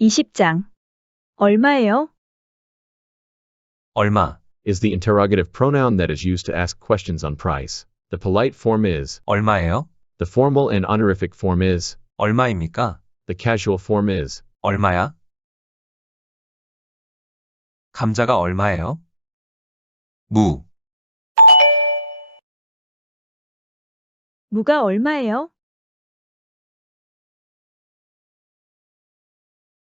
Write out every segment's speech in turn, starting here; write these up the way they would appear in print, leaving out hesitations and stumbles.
20장. 얼마예요? 얼마, is the interrogative pronoun that is used to ask questions on price. The polite form is, 얼마예요? the formal and honorific form is, 얼마입니까? the casual form is, 얼마야? 감자가 얼마예요? 무, 무가 얼마예요?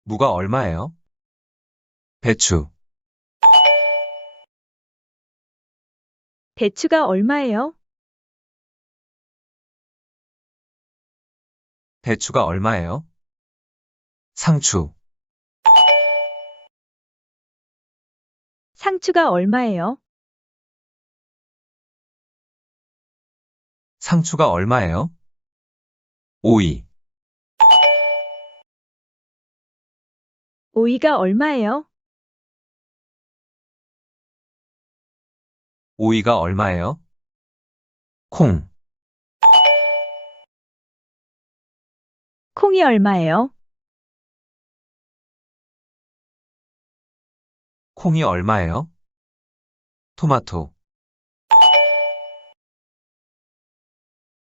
무가 얼마예요? 배추, 배추가 얼마예요? 배추가 얼마예요? 상추, 상추가 얼마예요? 상추가 얼마예요? 오이, 오이가 얼마예요? 오이가 얼마예요? 콩, 콩이 얼마예요? 콩이 얼마예요? 토마토,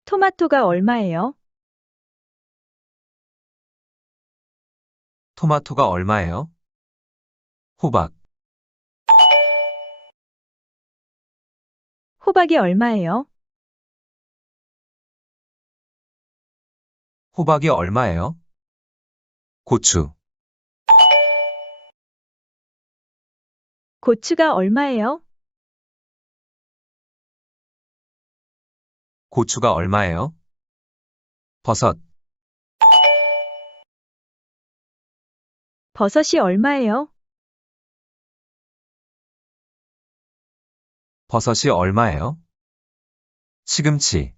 토마토가 얼마예요? 토마토가 얼마예요? 호박, 호박이 얼마예요? 호박이 얼마예요? 고추, 고추가 얼마예요? 고추가 얼마예요? 버섯, 버섯이 얼마예요? 버섯이 얼마예요? 시금치,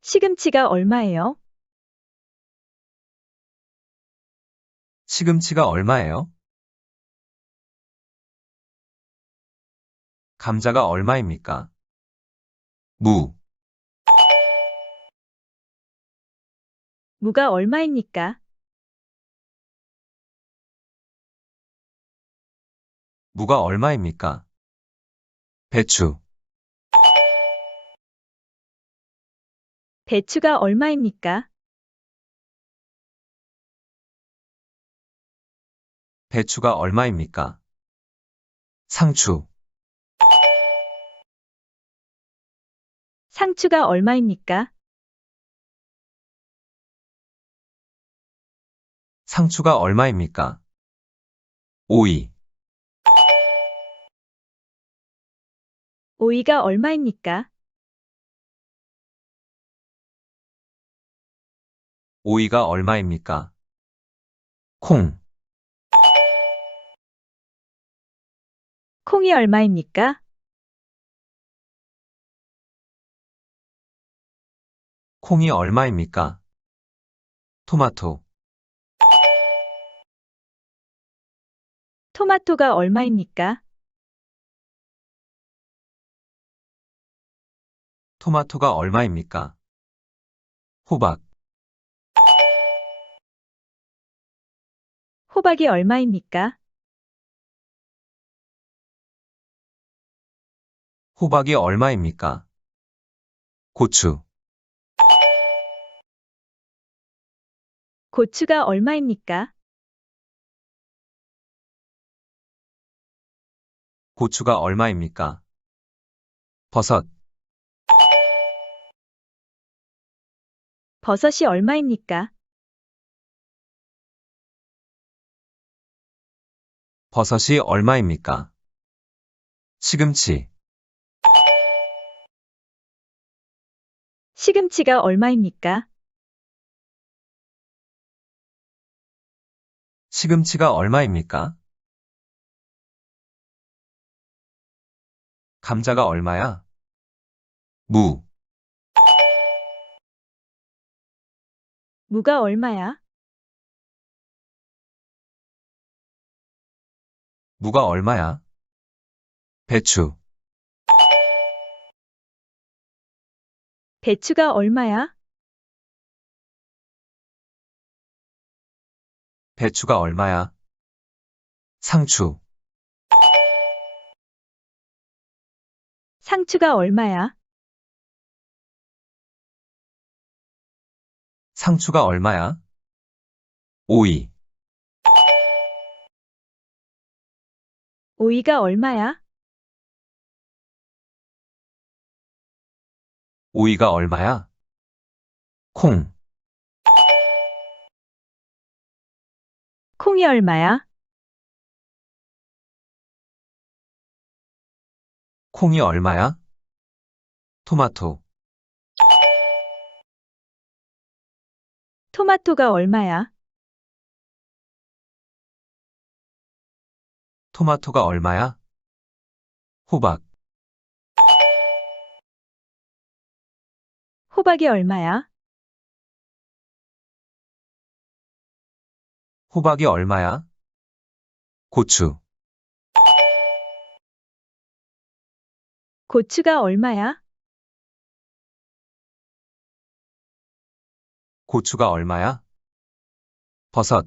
시금치가 얼마예요? 시금치가 얼마예요? 감자가 얼마입니까? 무, 무가 얼마입니까? 무가 얼마입니까? 배추, 배추가 얼마입니까? 배추가 얼마입니까? 상추, 상추가 얼마입니까? 상추가 얼마입니까? 오이, 오이가 얼마입니까? 오이가 얼마입니까? 콩, 콩이 얼마입니까? 콩이 얼마입니까? 토마토, 토마토가 얼마입니까? 토마토가 얼마입니까? 호박, 호박이 얼마입니까? 호박이 얼마입니까? 고추, 고추가 얼마입니까? 고추가 얼마입니까? 버섯, 버섯이 얼마입니까? 버섯이 얼마입니까? 시금치, 시금치가 얼마입니까? 시금치가 얼마입니까? 감자가 얼마야? 무, 무가 얼마야? 무가 얼마야? 배추, 배추가 얼마야? 배추가 얼마야? 상추. 상추가 얼마야? 상추가 얼마야? 오이. 오이가 얼마야? 오이가 얼마야? 콩. 콩이 얼마야? 콩이 얼마야? 토마토. 토마토가 얼마야? 토마토가 얼마야? 호박. 호박이 얼마야? 호박이 얼마야? 고추. 고추가 얼마야? 고추가 얼마야? 버섯.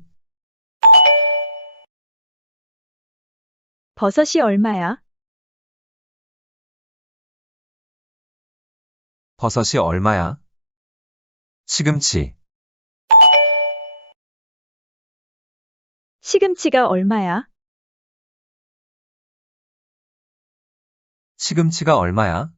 버섯이 얼마야? 버섯이 얼마야? 시금치. 시금치가 얼마야? 시금치가 얼마야?